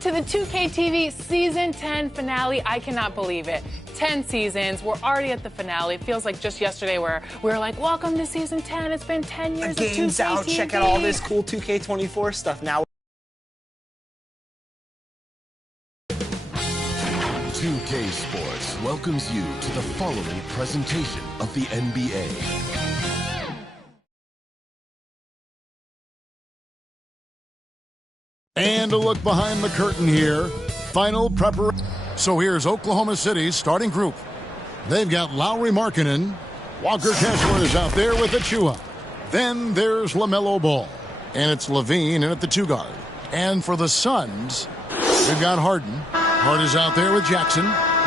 to the 2K TV Season 10 finale. I cannot believe it. 10 seasons. We're already at the finale. It feels like just yesterday where we were like, welcome to Season 10. It's been 10 years of 2K game's out. TV. Check out all this cool 2K24 stuff now. 2K Sports welcomes you to the following presentation of the NBA. And a look behind the curtain here. Final preparation. So here's Oklahoma City's starting group. They've got Lauri Markkanen. Walker Kessler is out there with Achua. Then there's LaMelo Ball. And it's Levine in at the 2 guard. And for the Suns, we've got Harden. Hart is out there with Jackson.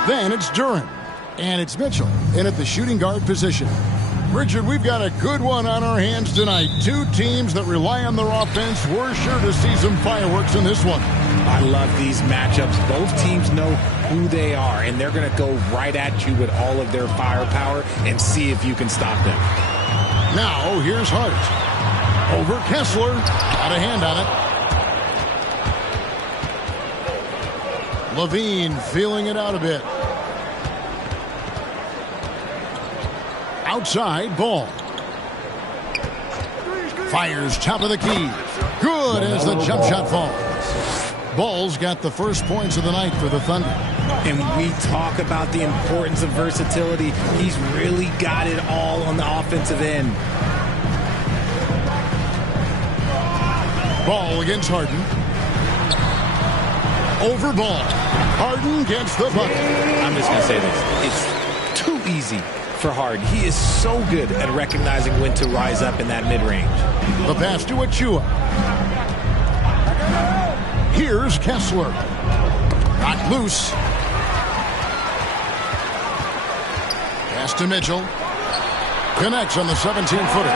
Then it's Duren. And it's Mitchell in at the shooting guard position. Richard, we've got a good one on our hands tonight. Two teams that rely on their offense. We're sure to see some fireworks in this one. I love these matchups. Both teams know who they are, and they're going to go right at you with all of their firepower and see if you can stop them. Now, here's Hart. Over Kessler. Got a hand on it. Levine feeling it out a bit. Outside, Ball. Fires top of the key. Good as the jump shot falls. Ball's got the first points of the night for the Thunder. And we talk about the importance of versatility. He's really got it all on the offensive end. Ball against Harden. Over Ball. Harden gets the bucket. I'm just going to say this. It's too easy for Harden. He is so good at recognizing when to rise up in that mid-range. The pass to Achua. Here's Kessler. Got loose. Pass to Mitchell. Connects on the 17-footer.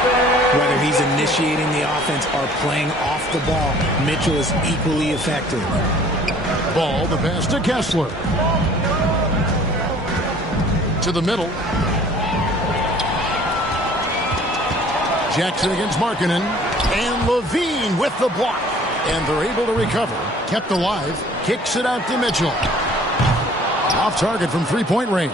Whether he's initiating the offense or playing off the ball, Mitchell is equally effective. Ball, the pass to Kessler. To the middle. Jackson against Markkanen. And Levine with the block. And they're able to recover. Kept alive. Kicks it out to Mitchell. Off target from three-point range.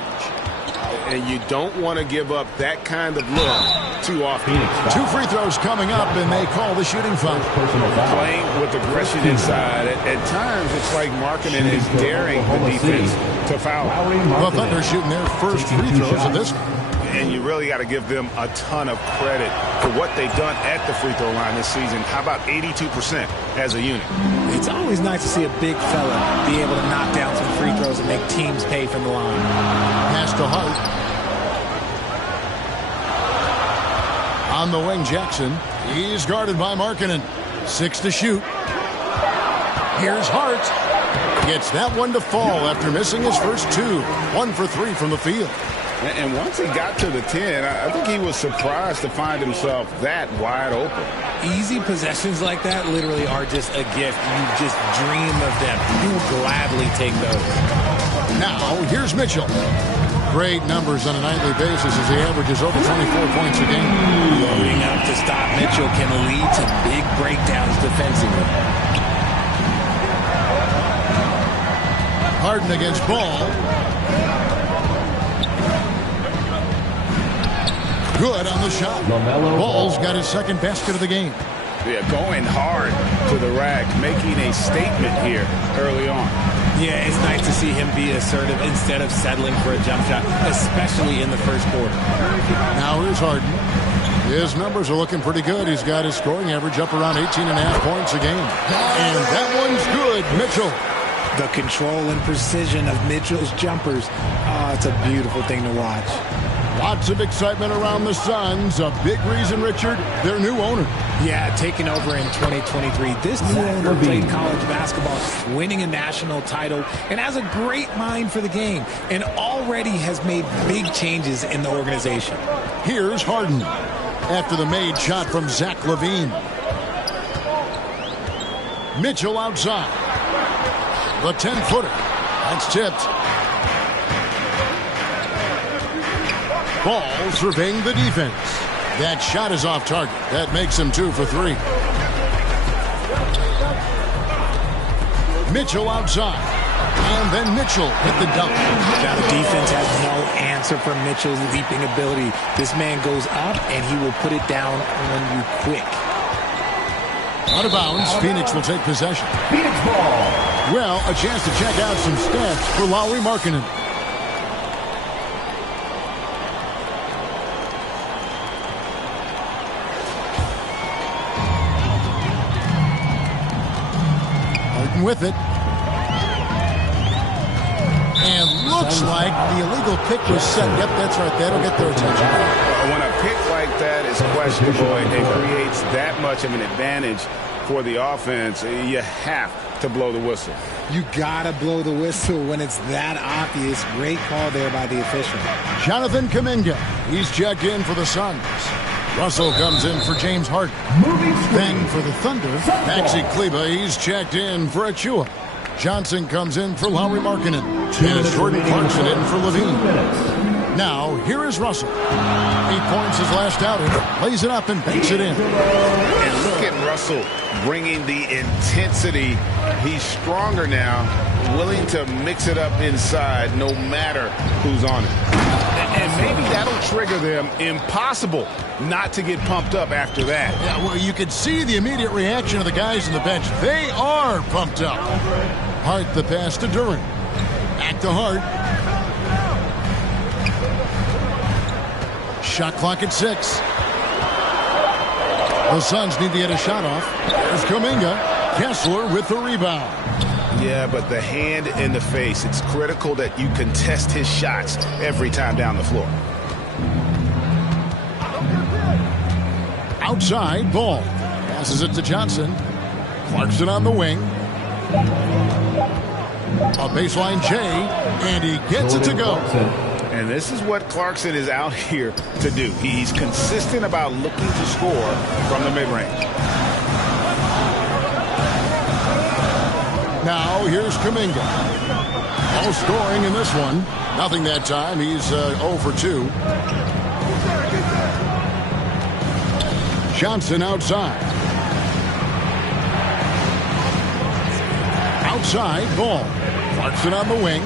And you don't want to give up that kind of look too often. 2 free throws coming up, and they call the shooting foul. Playing with aggression inside. At times, it's like Markkanen is daring the defense to foul. The Thunder shooting their first free throws of this. And you really got to give them a ton of credit for what they've done at the free throw line this season. How about 82% as a unit? It's always nice to see a big fella be able to knock down some free throws and make teams pay from the line. Pass to Hart. On the wing, Jackson. He's guarded by Markkanen. 6 to shoot. Here's Hart. Gets that one to fall after missing his first 2. 1 for 3 from the field. And once he got to the 10, I think he was surprised to find himself that wide open. Easy possessions like that literally are just a gift. You just dream of them. You will gladly take those. Now, here's Mitchell. Great numbers on a nightly basis as he averages over 24 points a game. Loading up to stop Mitchell can lead to big breakdowns defensively. Harden against Ball. Good on the shot. Ball's got his second basket of the game. Yeah, going hard to the rack, making a statement here early on. Yeah, it's nice to see him be assertive instead of settling for a jump shot, especially in the first quarter. Now here's Harden. His numbers are looking pretty good. He's got his scoring average up around 18.5 points a game. And that one's good. Mitchell. The control and precision of Mitchell's jumpers. Oh, it's a beautiful thing to watch. Lots of excitement around the Suns. A big reason, Richard, their new owner. Yeah, taking over in 2023. This new owner played college basketball, winning a national title, and has a great mind for the game, and already has made big changes in the organization. Here's Harden after the made shot from Zach LaVine. Mitchell outside. The 10-footer. That's tipped. Ball surveying the defense. That shot is off target. That makes him 2 for 3. Mitchell outside. And then Mitchell hit the dunk. Now the defense has no answer for Mitchell's leaping ability. This man goes up, and he will put it down on you quick. Out of bounds, Phoenix will take possession. Phoenix ball. Well, a chance to check out some stats for Lauri Markkanen. Martin with it. And looks like the illegal pick was set. Yep, that's right. That'll get their attention. When a pick like that is questionable and it creates that much of an advantage for the offense, you have to blow the whistle. You gotta blow the whistle when it's that obvious. Great call there by the official. Jonathan Kuminga, he's checked in for the Suns. Russell comes in for James Harden. Then for the Thunder, Maxi Kleber, he's checked in for Achua. Johnson comes in for Lauri Markkanen. And it's Jordan Clarkson in for Levine. Now, here is Russell. 8 points his last outing. Lays it up and banks it in. And look at Russell bringing the intensity. He's stronger now, willing to mix it up inside no matter who's on it. And maybe that'll trigger them. Impossible not to get pumped up after that. Yeah, well, you could see the immediate reaction of the guys on the bench. They are pumped up. Hart the pass to Duran. Back to Hart. Shot clock at 6. The Suns need to get a shot off. There's Kuminga. Kessler with the rebound. Yeah, but the hand in the face, it's critical that you contest his shots every time down the floor. Outside, Ball. Passes it to Johnson. Clarkson on the wing. A baseline J, and he gets it to go. And this is what Clarkson is out here to do. He's consistent about looking to score from the mid-range. Now, here's Kuminga. All scoring in this one. Nothing that time. He's 0 for 2. Johnson outside. Outside, Ball. Clarkson on the wing.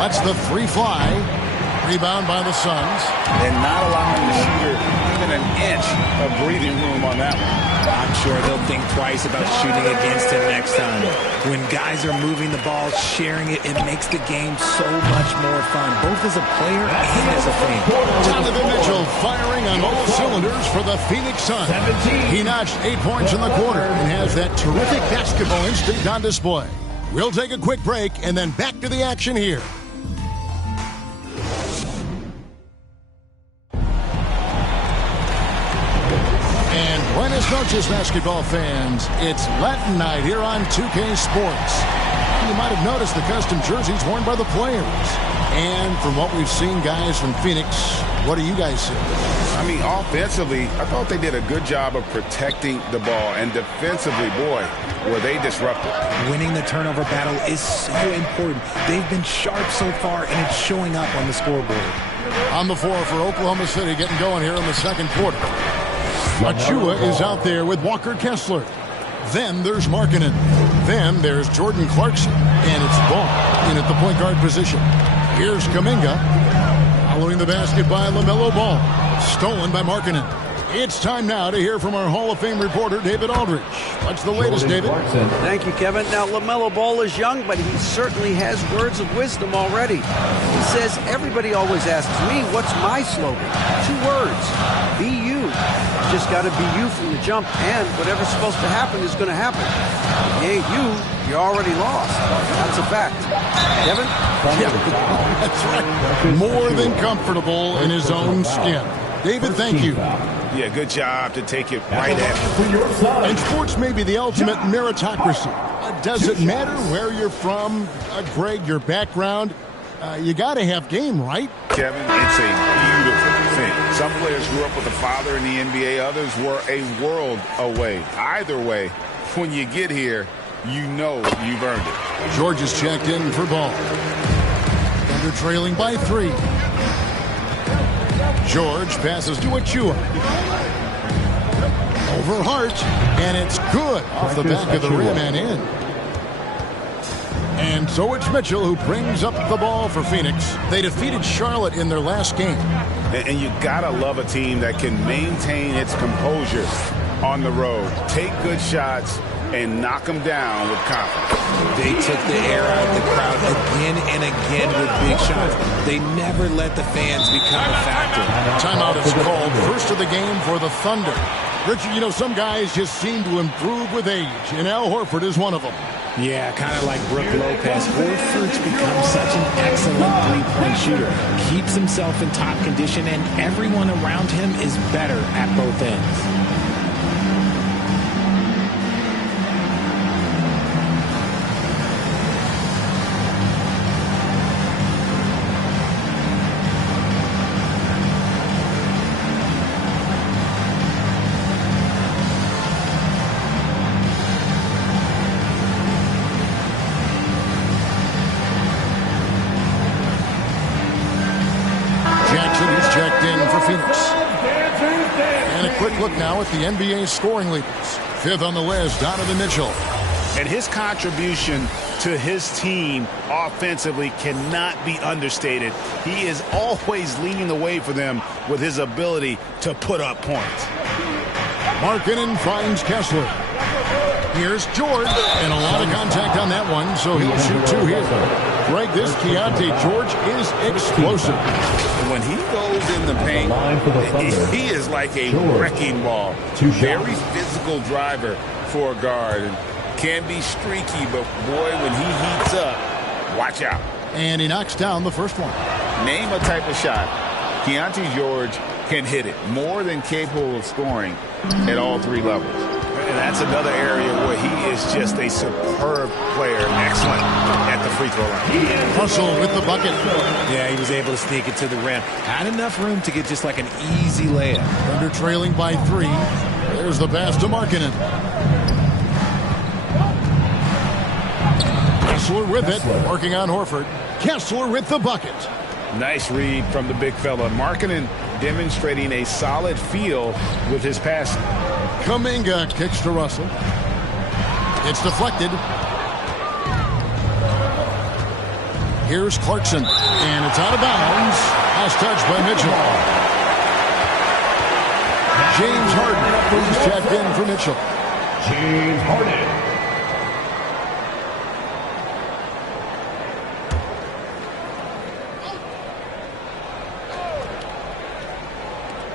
Lets the 3 fly. Rebound by the Suns. And not allowing the shooter even an inch of breathing room on that one. I'm sure they'll think twice about shooting against him next time. When guys are moving the ball, sharing it, it makes the game so much more fun, both as a player and as a fan. Donovan Mitchell firing on all cylinders for the Phoenix Suns. He notched 8 points in the quarter and has that terrific basketball instinct on display. We'll take a quick break and then back to the action here. Buenas noches, basketball fans. It's Latin night here on 2K Sports. You might have noticed the custom jerseys worn by the players. And from what we've seen, guys from Phoenix, what do you guys see? I mean, offensively, I thought they did a good job of protecting the ball. And defensively, boy, were they disruptive. Winning the turnover battle is so important. They've been sharp so far, and it's showing up on the scoreboard. On the floor for Oklahoma City, getting going here in the second quarter. Achua is out there with Walker Kessler. Then there's Markkanen. Then there's Jordan Clarkson. And it's Ball in at the point guard position. Here's Kuminga. Following the basket by LaMelo Ball. Stolen by Markkanen. It's time now to hear from our Hall of Fame reporter, David Aldridge. What's the latest, David? Thank you, Kevin. Now, LaMelo Ball is young, but he certainly has words of wisdom already. He says, everybody always asks me, what's my slogan? 2 words. Be you. You just got to be you from the jump, and whatever's supposed to happen is going to happen. If you ain't you, you're already lost. That's a fact. Kevin? Yeah, that's right. More than comfortable in his own skin. David, thank you. Yeah, good job to take it right at. And sports may be the ultimate meritocracy. Does it matter where you're from, Greg, your background? You got to have game, right? Kevin, it's a beautiful thing. Some players grew up with a father in the NBA. Others were a world away. Either way, when you get here, you know you've earned it. George is checked in for Ball. Thunder trailing by 3. George passes to Achua. Over Hart, and it's good off the back of the rim and in. And so it's Mitchell who brings up the ball for Phoenix. They defeated Charlotte in their last game. And you gotta love a team that can maintain its composure on the road. Take good shots and knock them down with confidence. They took the air out of the crowd again and again with big shots. They never let the fans become a factor. Timeout is called. First of the game for the Thunder. Richard, you know, some guys just seem to improve with age, and Al Horford is one of them. Yeah, kind of like Brook Lopez. Horford's become such an excellent three-point shooter. Keeps himself in top condition, and everyone around him is better at both ends. Look now at the NBA scoring leaders. Fifth on the list, Donovan Mitchell. And his contribution to his team offensively cannot be understated. He is always leading the way for them with his ability to put up points. Markkanen finds Kessler. Here's George, and a lot of contact on that one, so he'll shoot two here. Greg, this Keontae George is explosive. When he goes in the paint, he is like a wrecking ball. Very physical driver for a guard. And can be streaky, but boy, when he heats up, watch out. And he knocks down the first one. Name a type of shot. Keontae George can hit it. More than capable of scoring at all three levels. And that's another area where he is just a superb player. Excellent at the free throw line. Russell with the bucket. Yeah, he was able to sneak it to the rim. Had enough room to get just like an easy layup. Thunder trailing by 3. There's the pass to Markkanen. Kessler with it. Working on Horford. Kessler with the bucket. Nice read from the big fella. Markkanen demonstrating a solid feel with his passing. Kuminga kicks to Russell. It's deflected. Here's Clarkson. And it's out of bounds. Last touch by Mitchell. James Harden is checked in for Mitchell. James Harden.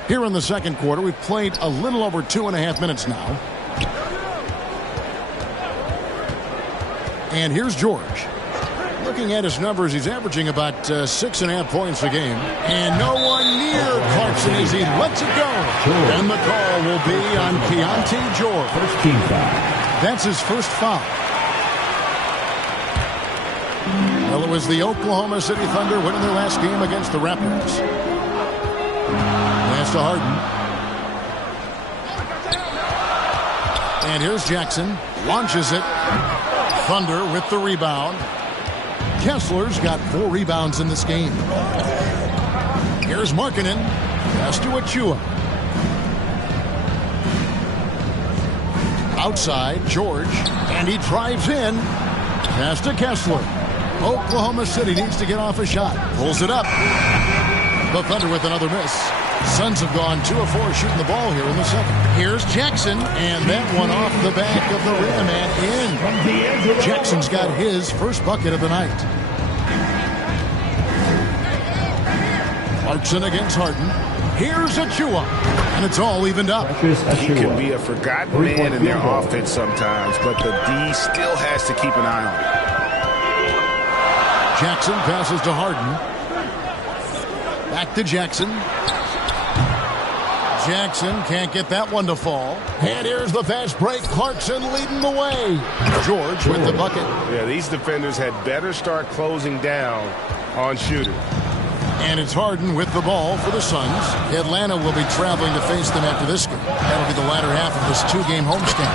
Here in the second quarter, we've played a little over 2.5 minutes now. And here's George. Looking at his numbers, he's averaging about 6.5 points a game. And no one near Clarkson as he lets it go. And the call will be on Keontae George. First team foul. That's his first foul. Well, it was the Oklahoma City Thunder winning their last game against the Raptors. Pass to Harden. And here's Jackson. Launches it. Thunder with the rebound. Kessler's got 4 rebounds in this game. Here's Markkanen. Pass to Achua. Outside, George. And he drives in. Pass to Kessler. Oklahoma City needs to get off a shot. Pulls it up. The Thunder with another miss. Suns have gone 2 of 4 shooting the ball here in the second. Here's Jackson, and that one off the back of the rim and in. Jackson's got his first bucket of the night. Clarkson against Harden. Here's Achua, and it's all evened up. He can be a forgotten man in their offense sometimes, but the D still has to keep an eye on him. Jackson passes to Harden. Back to Jackson. Jackson can't get that one to fall. And here's the fast break. Clarkson leading the way. George with the bucket. Yeah, these defenders had better start closing down on shooters. And it's Harden with the ball for the Suns. Atlanta will be traveling to face them after this game. That'll be the latter half of this 2-game homestand.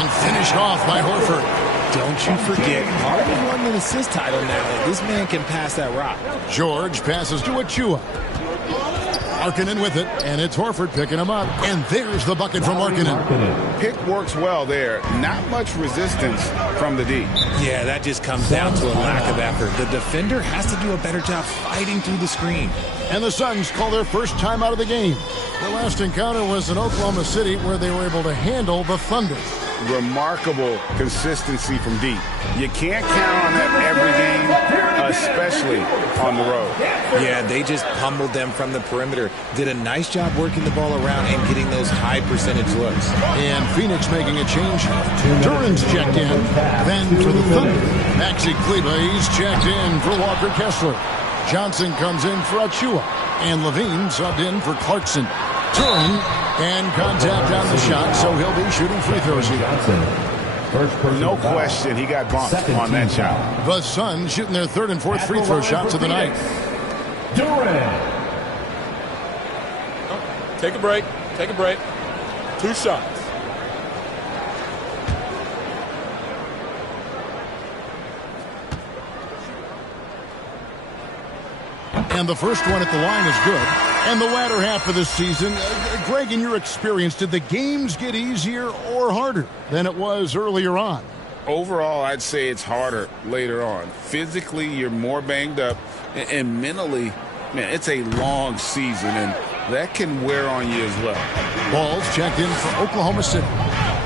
And finished off by Horford. Don't you forget, Harden won the assist title now. This man can pass that rock. George passes to Achua. Markkanen with it, and it's Horford picking him up. And there's the bucket from Markkanen. Pick works well there. Not much resistance from the D. Yeah, that just comes down to a lack of effort. The defender has to do a better job fighting through the screen. And the Suns call their first time out of the game. The last encounter was in Oklahoma City, where they were able to handle the Thunder. Remarkable consistency from D. You can't count on that every game, especially on the road. Yeah, they just pummeled them from the perimeter. Did a nice job working the ball around and getting those high percentage looks. And Phoenix making a change. Duran's checked in. Then for the Thunder, Maxi Kleber, he's checked in for Walker Kessler. Johnson comes in for Achua. And Levine subbed in for Clarkson. Duran and contact on the shot, so he'll be shooting free throws here. No question, he got bumped on that shot. The Suns shooting their third and fourth free throw shots of the night. Duran. Take a break. Take a break. 2 shots. And the first one at the line is good. And the latter half of this season, Greg, in your experience, did the games get easier or harder than it was earlier on? Overall, I'd say it's harder later on. Physically, you're more banged up, and mentally, man, it's a long season, and that can wear on you as well. Ball's checked in for Oklahoma City.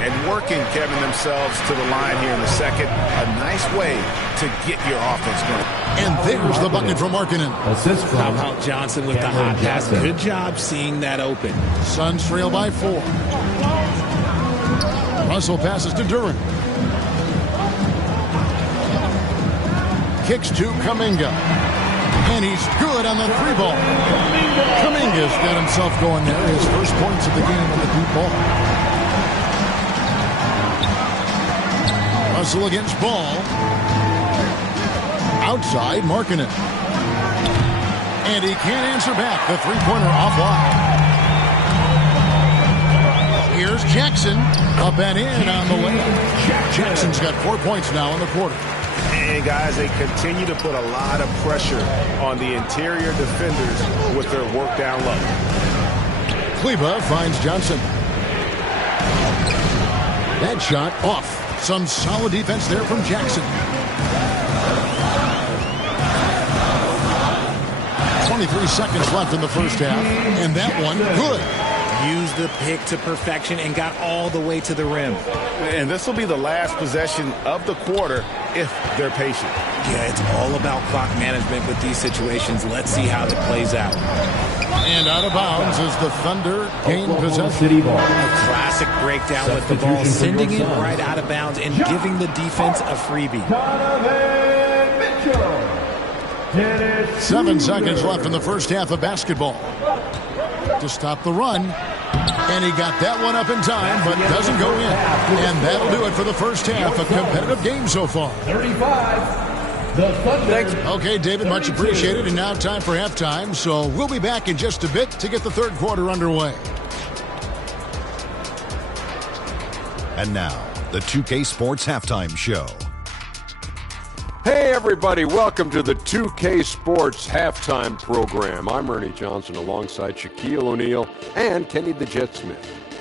And working, Kevin, themselves to the line here in the second. A nice way to get your offense going. And there's the bucket from Markkanen. Assist from How about Johnson with the hot pass? Good job seeing that open. Suns trail by 4. Russell passes to Duran. Kicks to Kuminga. And he's good on the 3-ball. Kuminga's got himself going there. His first points of the game on the deep ball. Russell against Ball. Outside, Markkanen. And he can't answer back. The three-pointer offline. Here's Jackson. Up and in on the way. Jackson's got 4 points now in the quarter. And guys, they continue to put a lot of pressure on the interior defenders with their work down low. Kleber finds Johnson. That shot off. Some solid defense there from Jackson. 23 seconds left in the first half. And that one, good. Used the pick to perfection and got all the way to the rim. And this will be the last possession of the quarter if they're patient. Yeah, it's all about clock management with these situations. Let's see how it plays out. And out of bounds as the Thunder gain possession. City ball. A classic breakdown with the ball, sending it right out of bounds and giving the defense a freebie. 7 seconds left in the first half of basketball. To stop the run. And he got that one up in time, but doesn't go in. And that'll do it for the first half. A competitive game so far. 35. The Thunder. Thanks. Okay, David, much appreciated. And now time for halftime. So we'll be back in just a bit to get the third quarter underway. And now, the 2K Sports Halftime Show. Hey everybody, welcome to the 2K Sports Halftime Program. I'm Ernie Johnson alongside Shaquille O'Neal and Kenny the Jet Smith.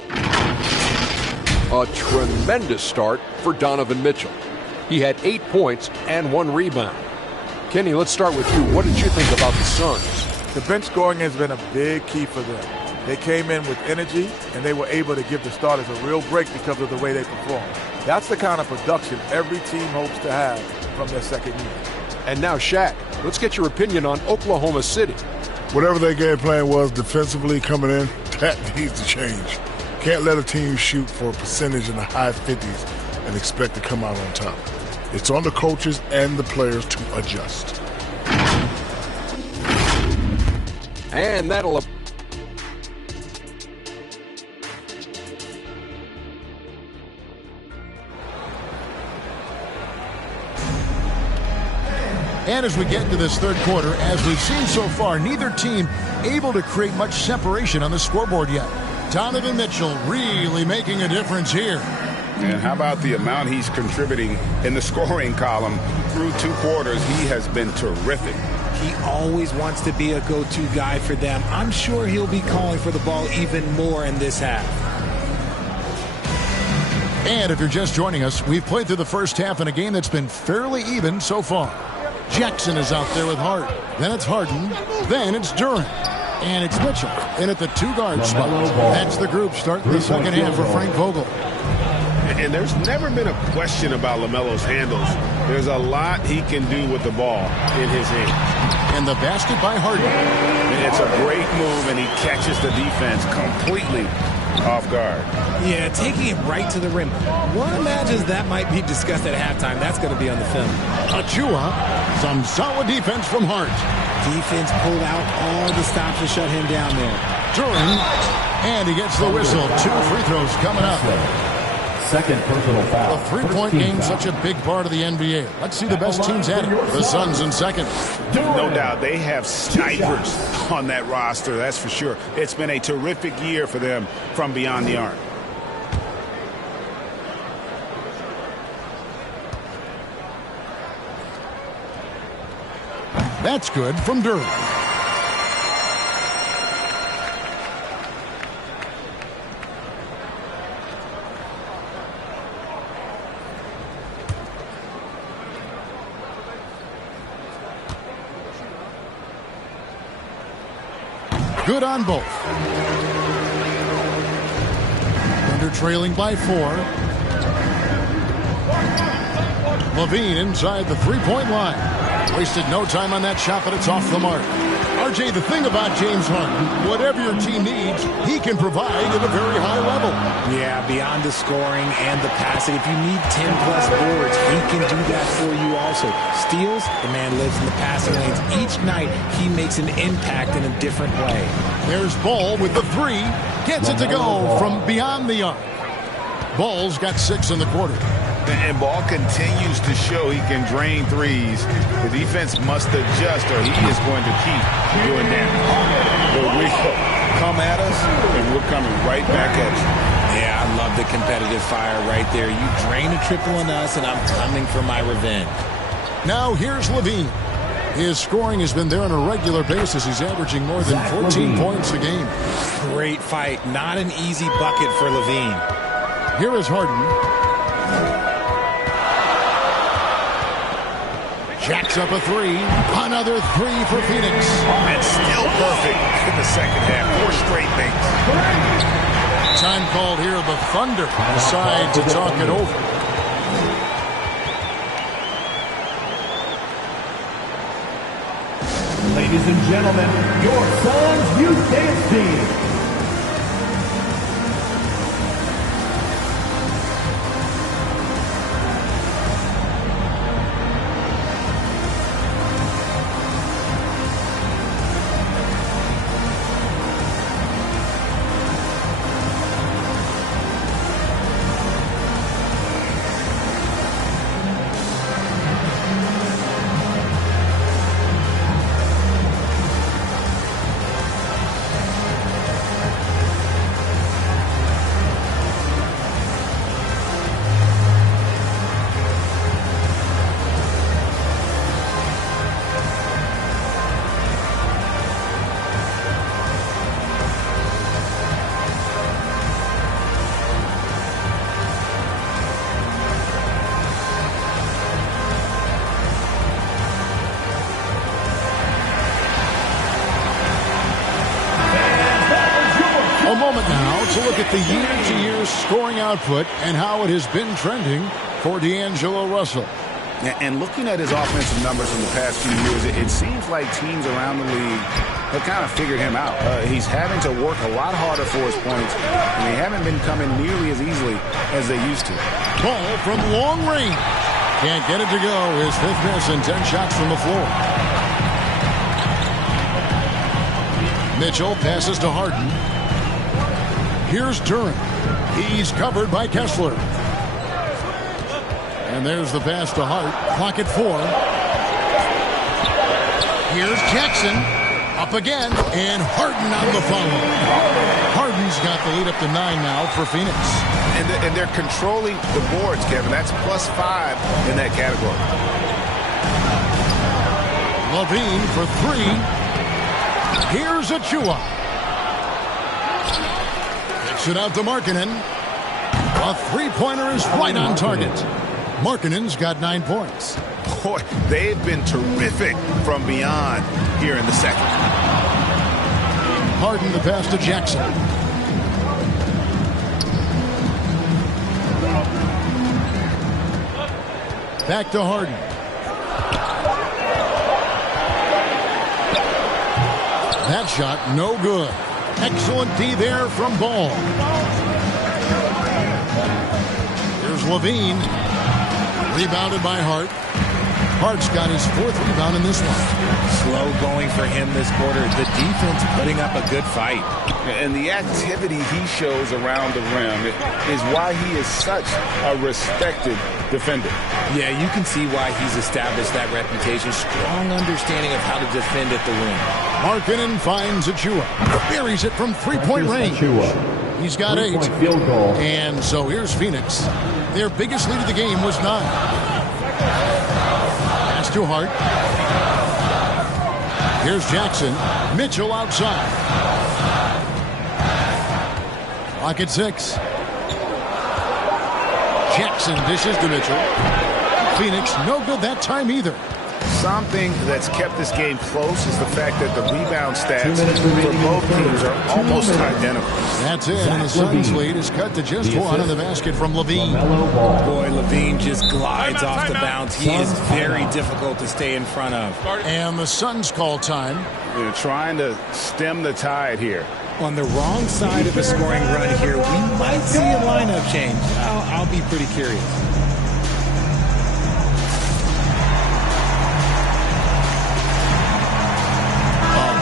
A tremendous start for Donovan Mitchell. He had 8 points and 1 rebound. Kenny, let's start with you. What did you think about the Suns? The bench scoring has been a big key for them. They came in with energy, and they were able to give the starters a real break because of the way they performed. That's the kind of production every team hopes to have from their second unit. And now, Shaq, let's get your opinion on Oklahoma City. Whatever their game plan was defensively coming in, that needs to change. Can't let a team shoot for a percentage in the high 50s and expect to come out on top. It's on the coaches and the players to adjust. And that'll... And as we get into this third quarter, as we've seen so far, neither team able to create much separation on the scoreboard yet. Donovan Mitchell really making a difference here. And how about the amount he's contributing in the scoring column through 2 quarters? He has been terrific. He always wants to be a go-to guy for them. I'm sure he'll be calling for the ball even more in this half. And if you're just joining us, we've played through the first half in a game that's been fairly even so far. Jackson is out there with Hart. Then it's Harden. Then it's Durant. And it's Mitchell in at the two-guard spot. That's the group starting the second half for Frank Vogel. And there's never been a question about LaMelo's handles. There's a lot he can do with the ball in his hands. And the basket by Harden. And it's a great move, and he catches the defense completely off guard. Yeah, taking it right to the rim. One imagines that might be discussed at halftime. That's going to be on the film. Achua, some solid defense from Hart. Defense pulled out all the stops to shut him down there. Durant, and he gets the whistle. 2 free throws coming up. Second personal foul. The three-point game, such a big part of the NBA. Let's see the best teams at it. The Suns in second. No doubt, they have snipers on that roster, that's for sure. It's been a terrific year for them from beyond the arc. That's good from Durant. Good on both. Thunder trailing by 4. Levine inside the three-point line. Wasted no time on that shot, but it's off the mark. RJ, the thing about James Harden, whatever your team needs, he can provide at a very high level. Yeah, beyond the scoring and the passing, if you need 10-plus boards, he can do that for you also. Steals, the man lives in the passing lanes. Each night, he makes an impact in a different way. There's Ball with the 3. Gets it to go from beyond the arc. Ball's got 6 in the quarter. And Ball continues to show he can drain threes. The defense must adjust or he is going to keep doing damage. But we come at us, and we're coming right back at you. Yeah, I love the competitive fire right there. You drain a triple on us, and I'm coming for my revenge. Now here's Levine. His scoring has been there on a regular basis. He's averaging more than 14 points a game. Great fight. Not an easy bucket for Levine. Here is Harden. Jacks up a 3. Another 3 for Phoenix. And still perfect in the second half. 4 straight makes. Time called here. The Thunder decide to talk it over. Ladies and gentlemen, your Suns Youth Dance Team. A moment now to look at the year-to-year scoring output and how it has been trending for D'Angelo Russell. And looking at his offensive numbers in the past few years, it seems like teams around the league have kind of figured him out. He's having to work a lot harder for his points, and they haven't been coming nearly as easily as they used to. Ball from long range. Can't get it to go. His 5th miss and 10 shots from the floor. Mitchell passes to Harden. Here's Durant. He's covered by Kessler. And there's the pass to Hart. Clock at 4. Here's Jackson. Up again. And Harden on the follow. Harden's got the lead up to 9 now for Phoenix. And they're controlling the boards, Kevin. That's +5 in that category. Levine for three. Here's Achua. Kicks it out to Markkanen. A three-pointer is right on target. Markkanen's got 9 points. Boy, they've been terrific from beyond here in the second. Harden the pass to Jackson. Back to Harden. That shot, no good. Excellent D there from Ball. Here's Levine. Rebounded by Hart. Hart's got his 4th rebound in this one. Slow going for him this quarter. The defense putting up a good fight. And the activity he shows around the rim is why he is such a respected defender. Yeah, you can see why he's established that reputation. Strong understanding of how to defend at the rim. Markkanen finds Achua. Buries it from three-point range. He's got 8. Field goal. And so here's Phoenix. Their biggest lead of the game was 9. Pass to Hart. Here's Jackson. Mitchell outside. Clock at 6. Jackson dishes to Mitchell. Phoenix no good that time either. Something that's kept this game close is the fact that the rebound stats for both teams are almost identical. That's it, and the Suns' lead is cut to just 1 on the basket from Levine. Boy, Levine just glides off the bounce. He is very difficult to stay in front of. And the Suns call time. They're trying to stem the tide here. On the wrong side of a scoring run here, we might see a lineup change. I'll be pretty curious.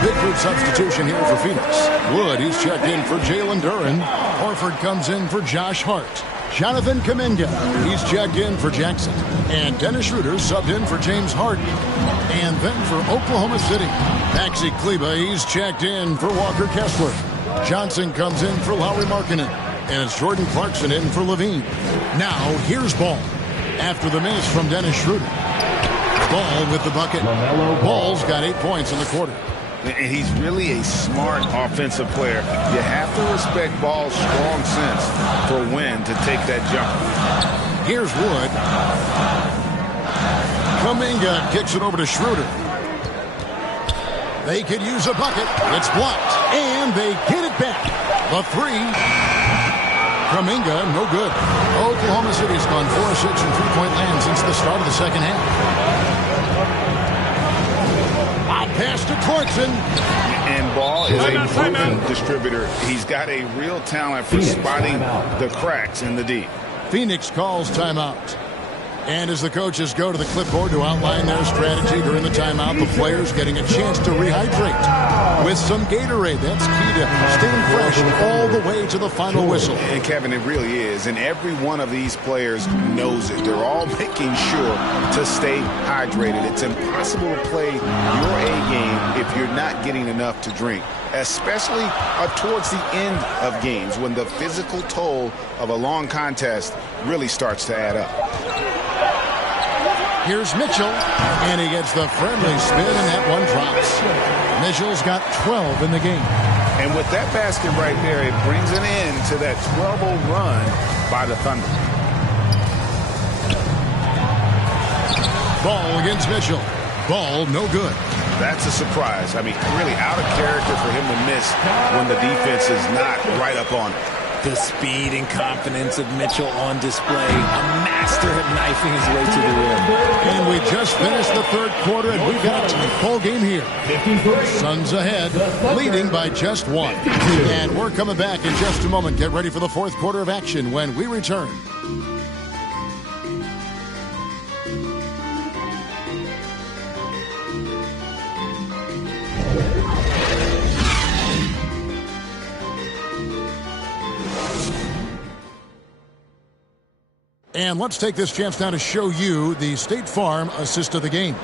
Bigford substitution here for Phoenix. Wood, he's checked in for Jalen Duren. Horford comes in for Josh Hart. Jonathan Kuminga, he's checked in for Jackson. And Dennis Schroeder subbed in for James Harden. And then for Oklahoma City, Maxi Kleber, he's checked in for Walker Kessler. Johnson comes in for Lauri Markkanen. And it's Jordan Clarkson in for Levine. Now, here's Ball. After the miss from Dennis Schroeder. Ball with the bucket. Ball's got 8 points in the quarter. And he's really a smart offensive player. You have to respect Ball's strong sense for when to take that jump. Here's Wood. Kuminga kicks it over to Schroeder. They could use a bucket. It's blocked. And they get it back. The 3. Kuminga, no good. Oklahoma City's gone 4-6 from three-point land since the start of the second half. Pass to Clarkson. And Ball is a proven distributor. He's got a real talent for spotting the cracks in the D. Phoenix calls timeout. And as the coaches go to the clipboard to outline their strategy during the timeout, the players getting a chance to rehydrate with some Gatorade. That's key to staying fresh all the way to the final whistle. And Kevin, it really is. And every one of these players knows it. They're all making sure to stay hydrated. It's impossible to play your A game if you're not getting enough to drink, especially towards the end of games when the physical toll of a long contest really starts to add up. Here's Mitchell, and he gets the friendly spin, and that one drops. Mitchell's got 12 in the game. And with that basket right there, it brings an end to that 12-0 run by the Thunder. Ball against Mitchell. Ball, no good. That's a surprise. I mean, really out of character for him to miss when the defense is not right up on it. The speed and confidence of Mitchell on display. A master at knifing his way to the rim. And we just finished the third quarter, and we've got a tight ball game here. Suns ahead, leading by just 1. And we're coming back in just a moment. Get ready for the fourth quarter of action when we return. And let's take this chance now to show you the State Farm assist of the game.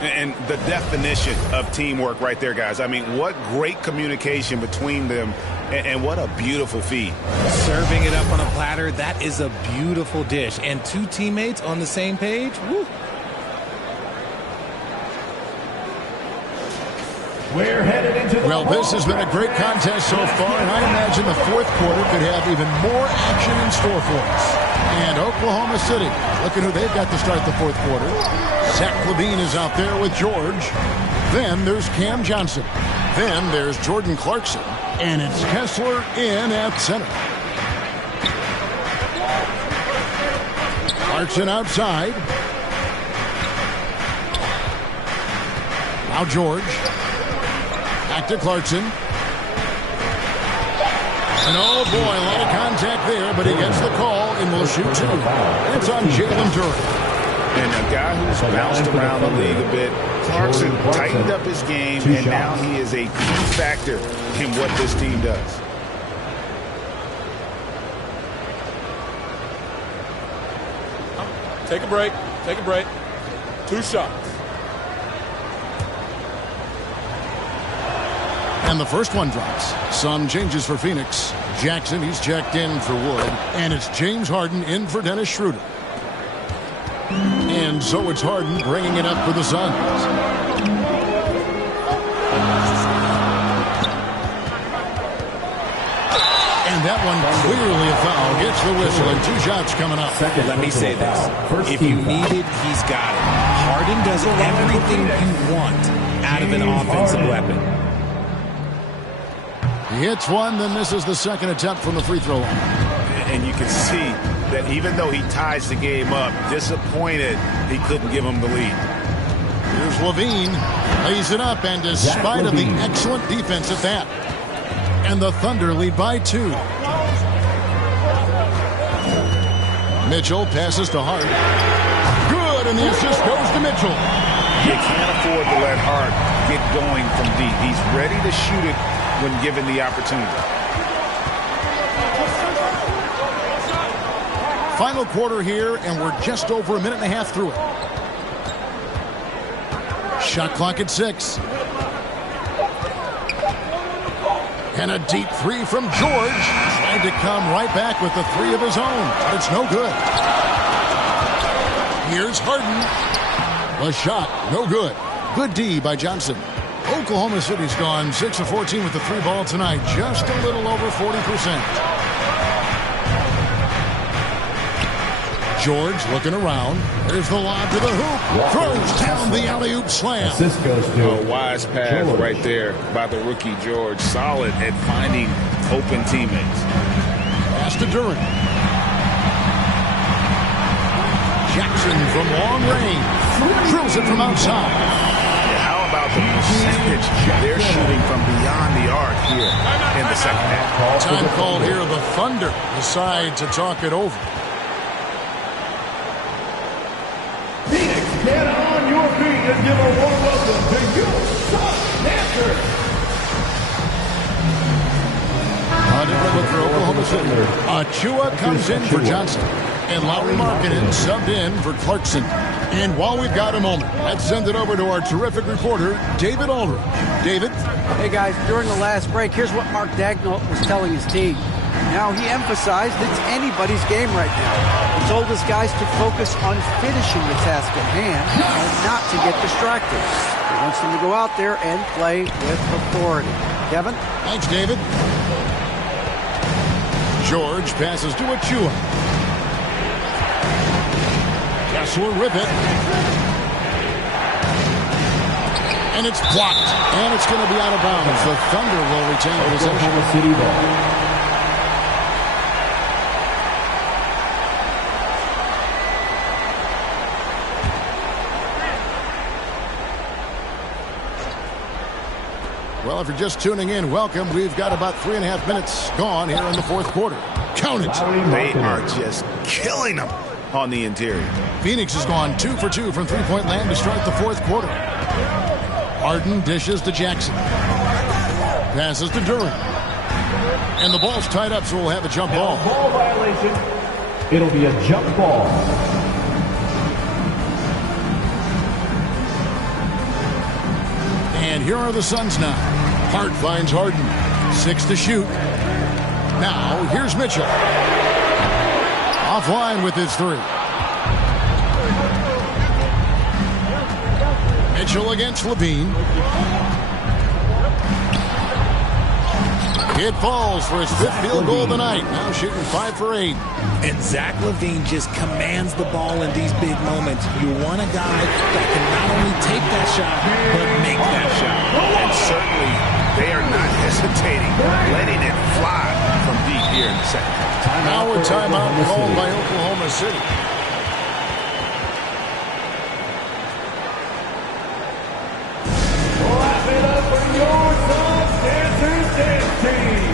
And the definition of teamwork right there, guys. I mean, what great communication between them, and what a beautiful feed. Serving it up on a platter, that is a beautiful dish. And 2 teammates on the same page, woo. We're headed into the Well, this has been a great contest so far, and I imagine the fourth quarter could have even more action in store for us. And Oklahoma City, look at who they've got to start the fourth quarter. Zach LaVine is out there with George. Then there's Cam Johnson. Then there's Jordan Clarkson. And it's Kessler in at center. Clarkson outside. Now George. Back to Clarkson. And oh boy, a lot of contact there, but he gets the call and will shoot two. That's on Jalen Duren. And a guy who's bounced around the league a bit, Clarkson tightened up his game, and now he is a key factor in what this team does. Take a break. Take a break. 2 shots. And the first one drops. Some changes for Phoenix. Jackson, he's checked in for Wood. And it's James Harden in for Dennis Schroeder. And so it's Harden bringing it up for the Suns. And that one clearly a foul. Gets the whistle and 2 shots coming up. Let me say this. If you need it, he's got it. Harden does everything you want out of an offensive weapon. He hits one, then misses the second attempt from the free throw line. And you can see that even though he ties the game up, disappointed he couldn't give him the lead. Here's LaVine. Lays it up, and despite of the excellent defense at that. And the Thunder lead by 2. Mitchell passes to Hart. Good, and the assist goes to Mitchell. You can't afford to let Hart get going from deep. He's ready to shoot it when given the opportunity. Final quarter here, and we're just over a minute and a half through it. Shot clock at 6. And a deep 3 from George. Trying to come right back with the 3 of his own, but it's no good. Here's Harden. The shot, no good. Good D by Johnson. Oklahoma City's gone 6 of 14 with the 3 ball tonight. Just a little over 40%. George looking around. There's the lob to the hoop. Throws down the alley-oop slam. A wise pass right there by the rookie George. Solid at finding open teammates. Pass to Duren. Jackson from long range. Drills it from outside. How about the percentage they're shooting from beyond the arc here in the second half? Time called here. The Thunder decide to talk it over. Get on your feet and give a warm welcome to your Dancers. On different look for Oklahoma City. Achua comes in for Johnson. And Lowry Markkanen subbed in for Clarkson. And while we've got a moment, let's send it over to our terrific reporter, David Aldridge. David? Hey, guys, during the last break, here's what Mark Dagnall was telling his team. Now, he emphasized it's anybody's game right now. He told his guys to focus on finishing the task at hand and not to get distracted. He wants them to go out there and play with authority. Kevin? Thanks, David. George passes to Achua. Kessler rip it. And it's blocked. And it's going to be out of bounds. The Thunder will retain possession. Well, if you're just tuning in, welcome. We've got about 3.5 minutes gone here in the fourth quarter. Count it. They are just killing them on the interior. Phoenix has gone 2 for 2 from three-point land to start the fourth quarter. Harden dishes to Jackson. Passes to Duren. And the ball's tied up, so we'll have a jump ball. Ball violation. It'll be a jump ball. And here are the Suns now. Hart finds Harden. 6 to shoot. Now, here's Mitchell. Offline with his 3. Mitchell against LaVine. It falls for his 5th field goal of the night. Now shooting 5 for 8. And Zach LaVine just commands the ball in these big moments. You want a guy that can not only take that shot, but make that shot. And certainly, they are not hesitating, letting it fly from deep here in the second half. Now a timeout called by Oklahoma City. Wrap it up for your son, Dancers Dance Team.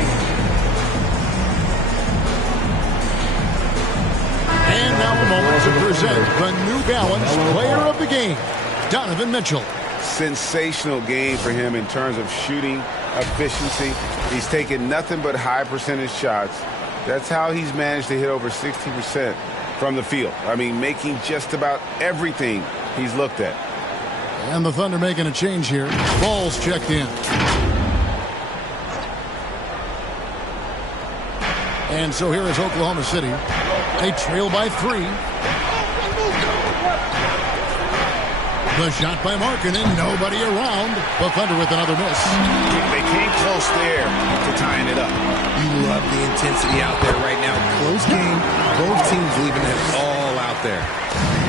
And now a moment to present the New Balance Player of the Game, Donovan Mitchell. Sensational game for him in terms of shooting efficiency. He's taken nothing but high percentage shots. That's how he's managed to hit over 60% from the field. I mean, making just about everything he's looked at. And the Thunder making a change here. Ball's checked in. And so here is Oklahoma City. They trail by 3. The shot by Markkanen, nobody around. The Thunder with another miss. They came close there to tying it up. You love the intensity out there right now. Close game. Both teams leaving it all out there.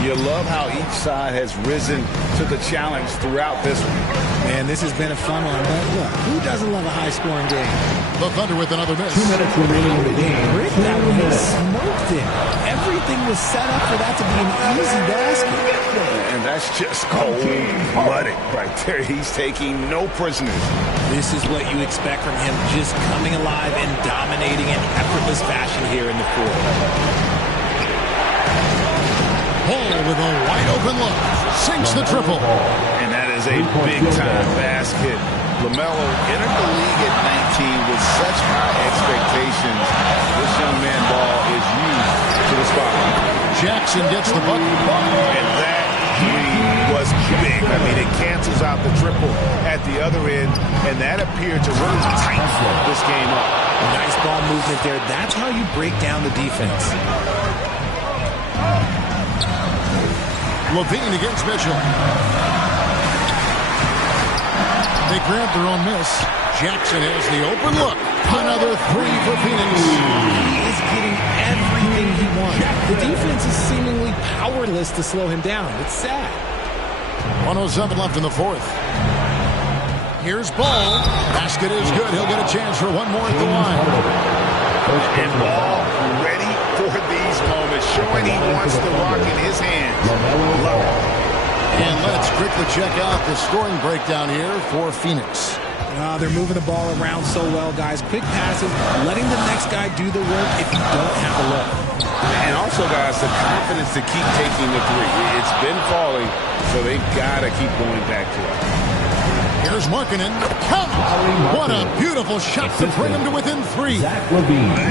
You love how each side has risen to the challenge throughout this one. Man, this has been a fun one. But look, who doesn't love a high-scoring game? The Thunder with another miss. 2 minutes remaining in the game. Rick, that one smoked it. Everything was set up for that to be an easy basket. And that's just cold-blooded right there. He's taking no prisoners. This is what you expect from him, just coming alive and dominating in effortless fashion here in the fourth. Hall with a wide-open look. Sinks the triple. And that is a big-time basket. LaMelo entered the league at 19 with such high expectations. This young man ball is used to the spotlight. Jackson gets the bucket. And that was big. I mean, it cancels out the triple at the other end, and that appeared to really tighten this game up. Nice ball movement there. That's how you break down the defense. LaVine against Mitchell. They grab their own miss. Jackson has the open look. Another 3 for Phoenix. He is getting everything he wants. The defense is seemingly powerless to slow him down. It's sad. 1:07 left in the fourth. Here's Ball. Basket is good. He'll get a chance for one more at the line. And Ball ready for these moments, showing he wants the rock in his hands. Love it. And let's quickly check out the scoring breakdown here for Phoenix. They're moving the ball around so well, guys. Quick passes, letting the next guy do the work if you don't have a look. And also, guys, the confidence to keep taking the 3. It's been falling, so they've got to keep going back to it. Here's Markkanen. What a beautiful shot to bring him to within 3.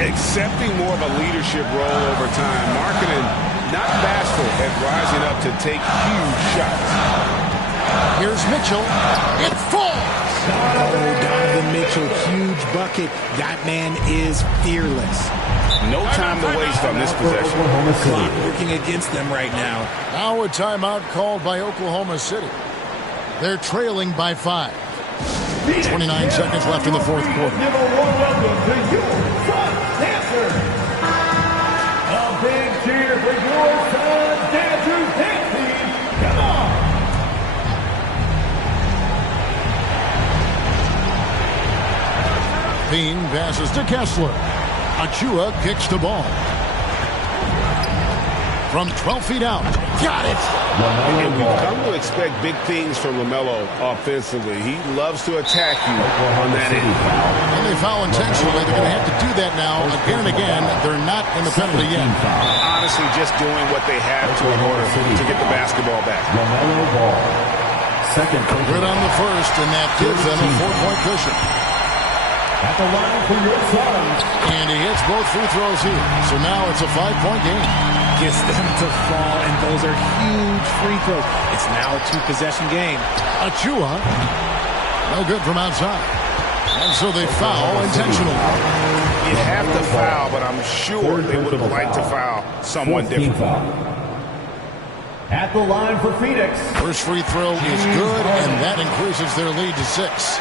Accepting more of a leadership role over time. Markkanen not bashful at rising up to take huge shots. Here's Mitchell. It falls. Oh, Donovan Mitchell, huge bucket. That man is fearless. No time to waste on this possession. Clock working against them right now. Now a timeout called by Oklahoma City. They're trailing by 5. 29 seconds left in the fourth quarter. Give a warm welcome to your son, Dancer. A big cheer for your son, Dancer's Dance Team. Come on. Bean passes to Kessler. Achua kicks the ball. From 12 feet out. Got it! And we've come to expect big things from LaMelo offensively. He loves to attack you on that end. And they foul intentionally. They're going to have to do that now again and again. They're not in the penalty yet. Honestly, just doing what they have to in order to get the basketball back. Second. Good on the first, and that gives them a 4-point cushion. At the line for your son. And he hits both free throws here. So now it's a 5-point game. Gets them to fall, and those are huge free throws. It's now a 2-possession game. Achua, no good from outside. And so they foul intentionally. You have to foul, but I'm sure they would have liked to foul someone different. At the line for Phoenix. First free throw is good, and that increases their lead to 6.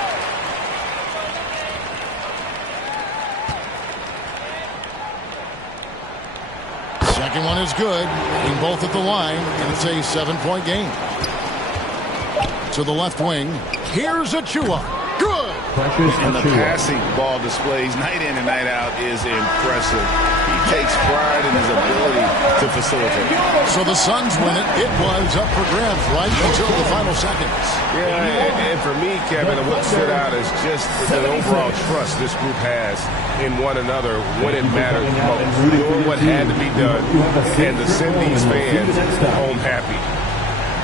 Second one is good. Being both at the line, and it's a 7-point game. To the left wing. Here's Achua. Good. And the passing ball displays night in and night out is impressive. He takes pride in his ability to facilitate. So the Suns win it. It was up for grabs right until the final seconds. Yeah, and for me, Kevin, what stood out is just the overall trust this group has in one another when it matters most. Doing what had to be done and to send these fans home happy.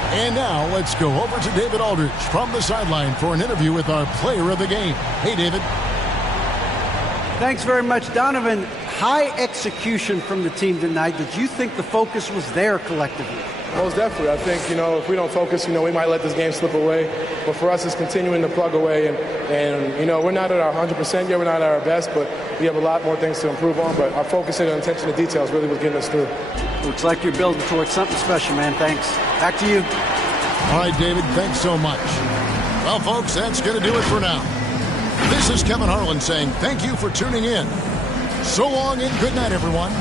And now let's go over to David Aldridge from the sideline for an interview with our player of the game. Hey, David. Thanks very much, Donovan. High execution from the team tonight. Did you think the focus was there collectively? Most definitely. I think, if we don't focus, we might let this game slip away. But for us, it's continuing to plug away. And we're not at our 100% yet. We're not at our best, but we have a lot more things to improve on. But our focus and attention to details really was getting us through. Looks like you're building towards something special, man. Thanks. Back to you. All right, David, thanks so much. Well, folks, that's going to do it for now. This is Kevin Harlan saying thank you for tuning in. So long and good night, everyone.